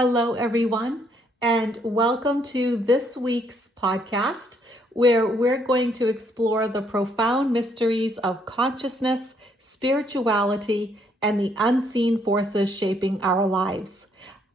Hello, everyone, and welcome to this week's podcast, where we're going to explore the profound mysteries of consciousness, spirituality, and the unseen forces shaping our lives.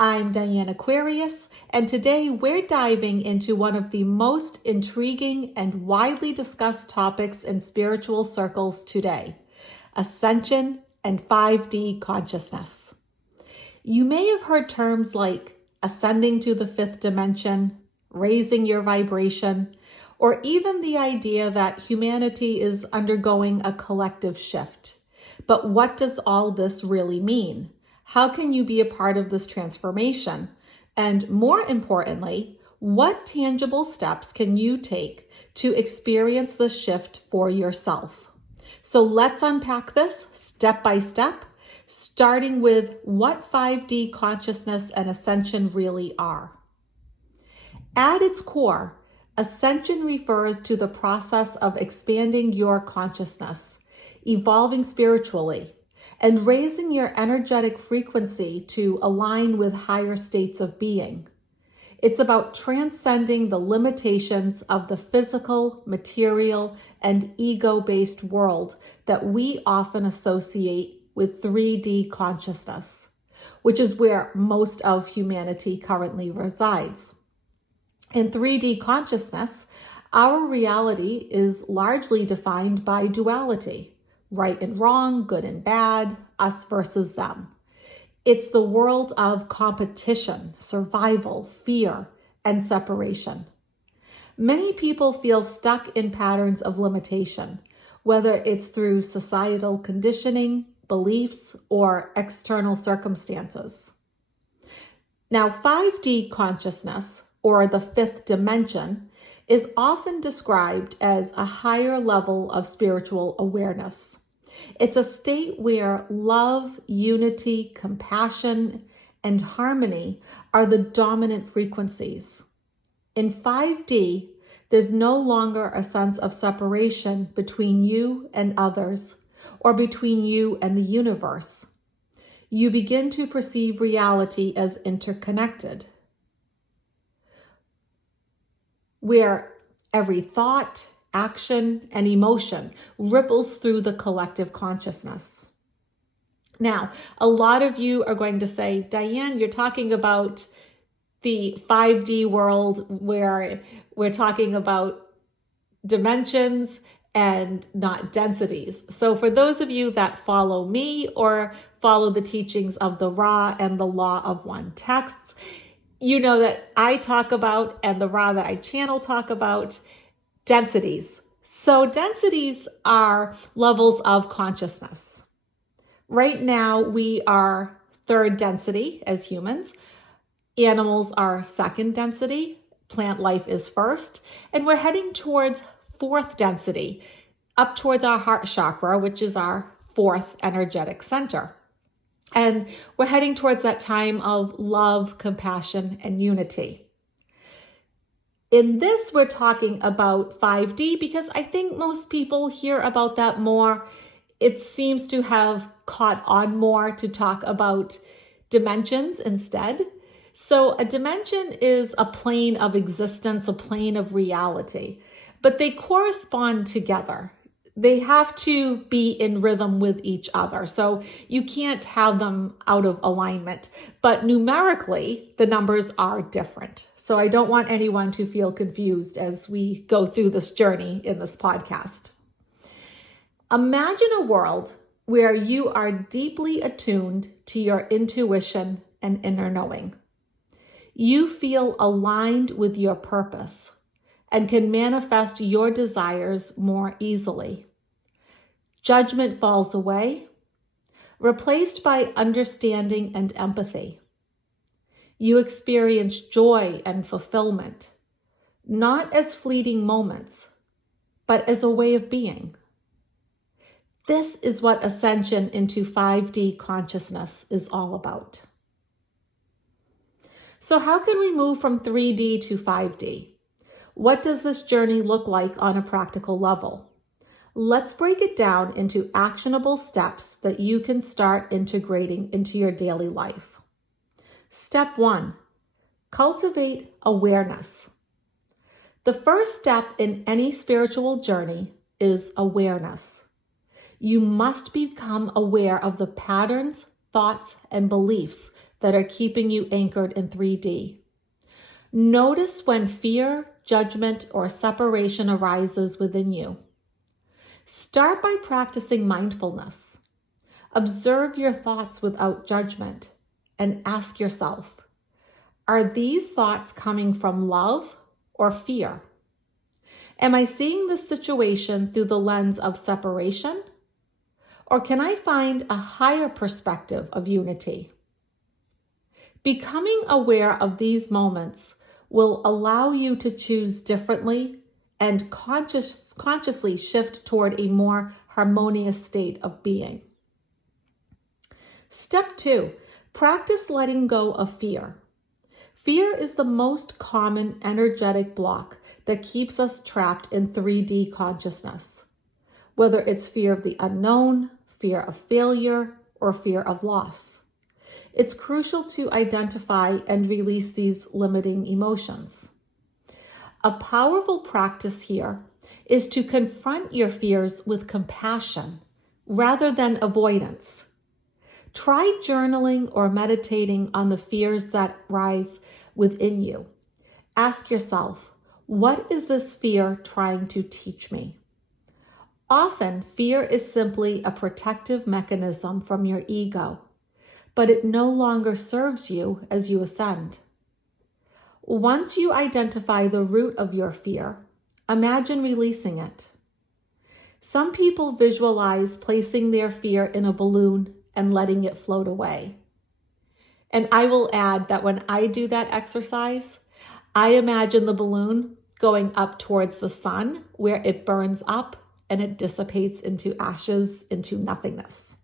I'm Diane Aquarius, and today we're diving into one of the most intriguing and widely discussed topics in spiritual circles today: Ascension and 5D consciousness. You may have heard terms like ascending to the fifth dimension, raising your vibration, or even the idea that humanity is undergoing a collective shift. But what does all this really mean? How can you be a part of this transformation? And more importantly, what tangible steps can you take to experience the shift for yourself? So let's unpack this step by step, starting with what 5D consciousness and ascension really are. At its core, ascension refers to the process of expanding your consciousness, evolving spiritually, and raising your energetic frequency to align with higher states of being. It's about transcending the limitations of the physical, material, and ego-based world that we often associate with 3D consciousness, which is where most of humanity currently resides. In 3D consciousness, our reality is largely defined by duality: right and wrong, good and bad, us versus them. It's the world of competition, survival, fear, and separation. Many people feel stuck in patterns of limitation, whether it's through societal conditioning, beliefs, or external circumstances. Now, 5D consciousness, or the fifth dimension, is often described as a higher level of spiritual awareness. It's a state where love, unity, compassion, and harmony are the dominant frequencies. In 5D, there's no longer a sense of separation between you and others, or between you and the universe. You begin to perceive reality as interconnected, where every thought, action, and emotion ripples through the collective consciousness. Now, a lot of you are going to say, Diane, you're talking about the 5D world where we're talking about dimensions and not densities. So for those of you that follow me or follow the teachings of the Ra and the Law of One texts, you know that I talk about, and the Ra that I channel talk about, densities. So densities are levels of consciousness. Right now, we are third density as humans. Animals are second density. Plant life is first. And we're heading towards fourth density, up towards our heart chakra, which is our fourth energetic center. And we're heading towards that time of love, compassion, and unity. In this, we're talking about 5D because I think most people hear about that more. It seems to have caught on more to talk about dimensions instead. So a dimension is a plane of existence, a plane of reality, but they correspond together. They have to be in rhythm with each other. So you can't have them out of alignment, but numerically, the numbers are different. So I don't want anyone to feel confused as we go through this journey in this podcast. Imagine a world where you are deeply attuned to your intuition and inner knowing. You feel aligned with your purpose and can manifest your desires more easily. Judgment falls away, replaced by understanding and empathy. You experience joy and fulfillment, not as fleeting moments, but as a way of being. This is what ascension into 5D consciousness is all about. So how can we move from 3D to 5D? What does this journey look like on a practical level? Let's break it down into actionable steps that you can start integrating into your daily life. Step 1, cultivate awareness. The first step in any spiritual journey is awareness. You must become aware of the patterns, thoughts, and beliefs that are keeping you anchored in 3D. Notice when fear, judgment, or separation arises within you. Start by practicing mindfulness. Observe your thoughts without judgment and ask yourself, are these thoughts coming from love or fear? Am I seeing this situation through the lens of separation? Or can I find a higher perspective of unity? Becoming aware of these moments will allow you to choose differently and consciously shift toward a more harmonious state of being. Step 2, practice letting go of fear. Fear is the most common energetic block that keeps us trapped in 3D consciousness. Whether it's fear of the unknown, fear of failure, or fear of loss. It's crucial to identify and release these limiting emotions. A powerful practice here is to confront your fears with compassion rather than avoidance. Try journaling or meditating on the fears that rise within you. Ask yourself, what is this fear trying to teach me? Often, fear is simply a protective mechanism from your ego, but it no longer serves you as you ascend. Once you identify the root of your fear, imagine releasing it. Some people visualize placing their fear in a balloon and letting it float away. And I will add that when I do that exercise, I imagine the balloon going up towards the sun where it burns up and it dissipates into ashes, into nothingness.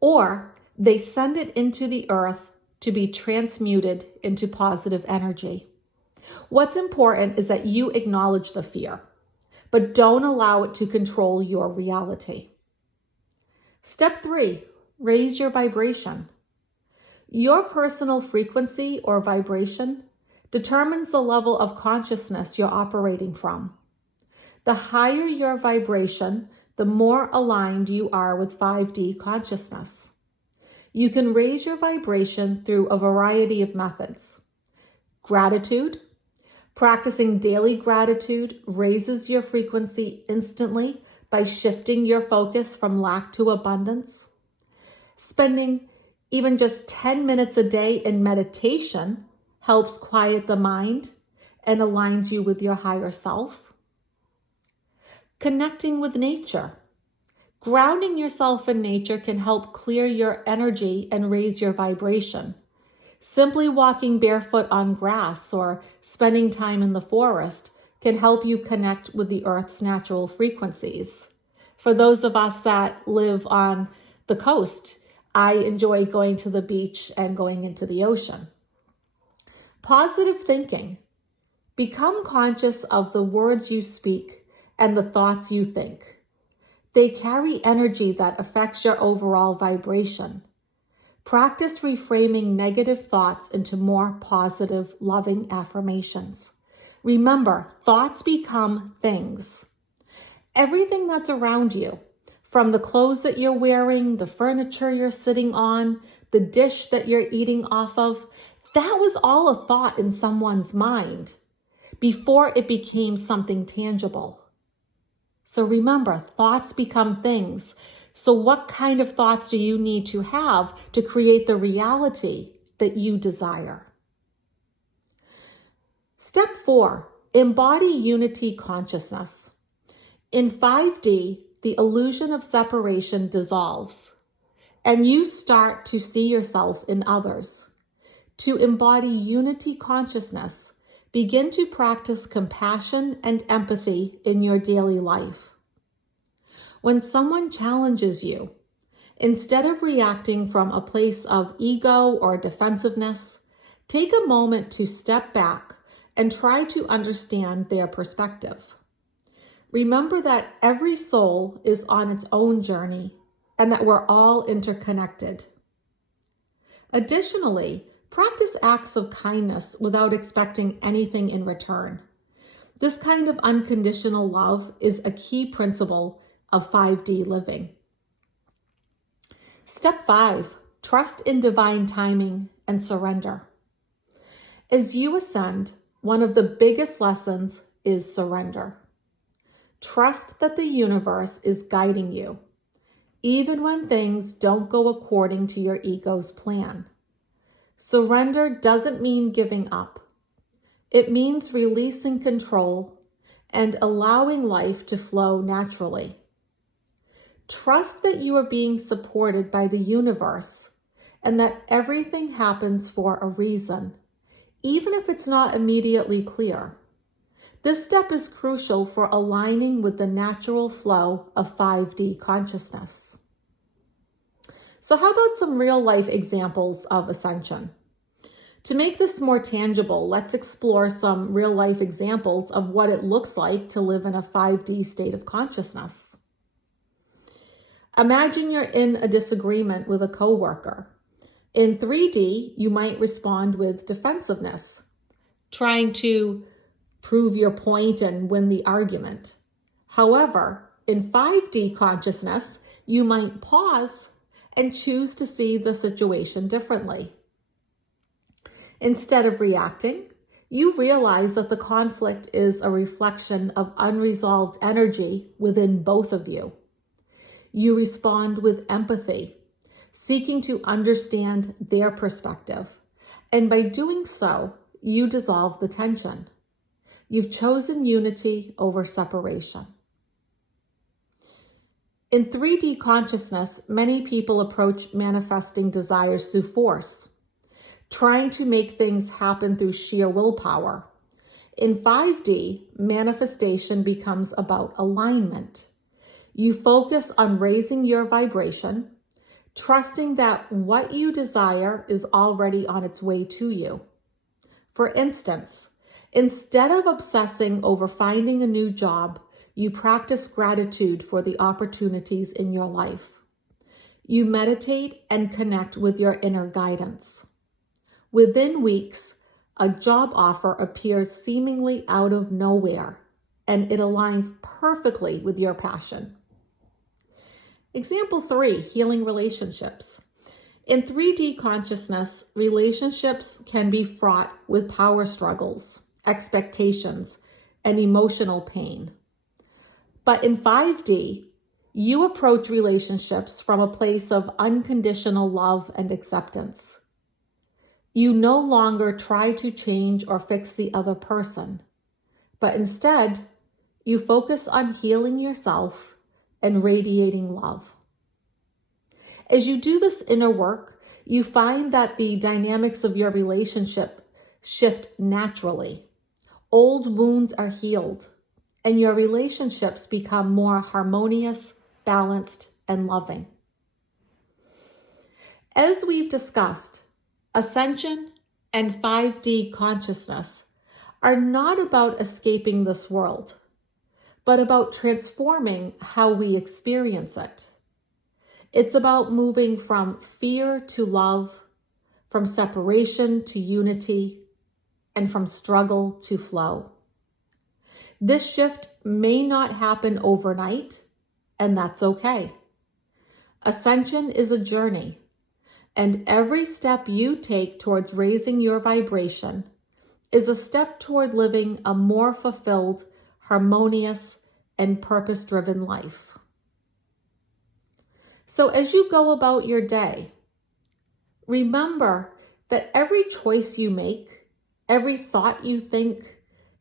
Or they send it into the earth to be transmuted into positive energy. What's important is that you acknowledge the fear, but don't allow it to control your reality. Step 3, raise your vibration. Your personal frequency or vibration determines the level of consciousness you're operating from. The higher your vibration, the more aligned you are with 5D consciousness. You can raise your vibration through a variety of methods. Gratitude. Practicing daily gratitude raises your frequency instantly by shifting your focus from lack to abundance. Spending even just 10 minutes a day in meditation helps quiet the mind and aligns you with your higher self. Connecting with nature. Grounding yourself in nature can help clear your energy and raise your vibration. Simply walking barefoot on grass or spending time in the forest can help you connect with the earth's natural frequencies. For those of us that live on the coast, I enjoy going to the beach and going into the ocean. Positive thinking. Become conscious of the words you speak and the thoughts you think. They carry energy that affects your overall vibration. Practice reframing negative thoughts into more positive, loving affirmations. Remember, thoughts become things. Everything that's around you, from the clothes that you're wearing, the furniture you're sitting on, the dish that you're eating off of, that was all a thought in someone's mind before it became something tangible. So remember, thoughts become things. So what kind of thoughts do you need to have to create the reality that you desire? Step 4, embody unity consciousness. In 5D, the illusion of separation dissolves, and you start to see yourself in others. To embody unity consciousness, begin to practice compassion and empathy in your daily life. When someone challenges you, instead of reacting from a place of ego or defensiveness, take a moment to step back and try to understand their perspective. Remember that every soul is on its own journey and that we're all interconnected. Additionally, practice acts of kindness without expecting anything in return. This kind of unconditional love is a key principle of 5D living. Step 5, trust in divine timing and surrender. As you ascend, one of the biggest lessons is surrender. Trust that the universe is guiding you, even when things don't go according to your ego's plan. Surrender doesn't mean giving up. It means releasing control and allowing life to flow naturally. Trust that you are being supported by the universe and that everything happens for a reason, even if it's not immediately clear. This step is crucial for aligning with the natural flow of 5D consciousness. So how about some real-life examples of ascension? To make this more tangible, let's explore some real-life examples of what it looks like to live in a 5D state of consciousness. Imagine you're in a disagreement with a coworker. In 3D, you might respond with defensiveness, trying to prove your point and win the argument. However, in 5D consciousness, you might pause and choose to see the situation differently. Instead of reacting, you realize that the conflict is a reflection of unresolved energy within both of you. You respond with empathy, seeking to understand their perspective, and by doing so, you dissolve the tension. You've chosen unity over separation. In 3D consciousness, many people approach manifesting desires through force, trying to make things happen through sheer willpower. In 5D, manifestation becomes about alignment. You focus on raising your vibration, trusting that what you desire is already on its way to you. For instance, instead of obsessing over finding a new job, you practice gratitude for the opportunities in your life. You meditate and connect with your inner guidance. Within weeks, a job offer appears seemingly out of nowhere, and it aligns perfectly with your passion. Example 3, healing relationships. In 3D consciousness, relationships can be fraught with power struggles, expectations, and emotional pain. But in 5D, you approach relationships from a place of unconditional love and acceptance. You no longer try to change or fix the other person, but instead, you focus on healing yourself and radiating love. As you do this inner work, you find that the dynamics of your relationship shift naturally. Old wounds are healed, and your relationships become more harmonious, balanced, and loving. As we've discussed, Ascension and 5D consciousness are not about escaping this world, but about transforming how we experience it. It's about moving from fear to love, from separation to unity, and from struggle to flow. This shift may not happen overnight, and that's okay. Ascension is a journey, and every step you take towards raising your vibration is a step toward living a more fulfilled, harmonious, and purpose-driven life. So as you go about your day, remember that every choice you make, every thought you think,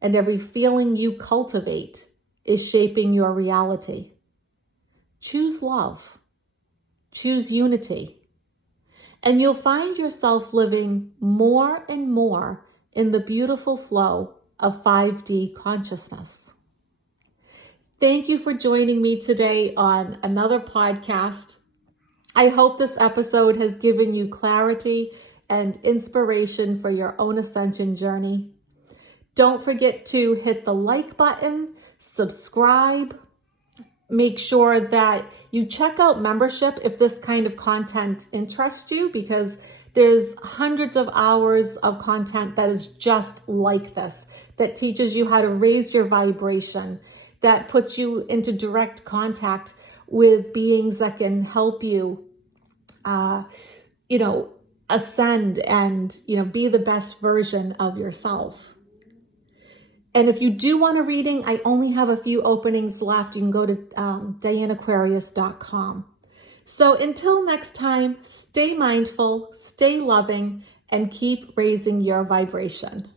and every feeling you cultivate is shaping your reality. Choose love. Choose unity. And you'll find yourself living more and more in the beautiful flow of 5D consciousness. Thank you for joining me today on another podcast. I hope this episode has given you clarity and inspiration for your own ascension journey. Don't forget to hit the like button, subscribe. Make sure that you check out membership if this kind of content interests you, because There's hundreds of hours of content that is just like this, that teaches you how to raise your vibration, that puts you into direct contact with beings that can help you, ascend and, be the best version of yourself. And if you do want a reading, I only have a few openings left. You can go to DianeAquarius.com. So until next time, stay mindful, stay loving, and keep raising your vibration.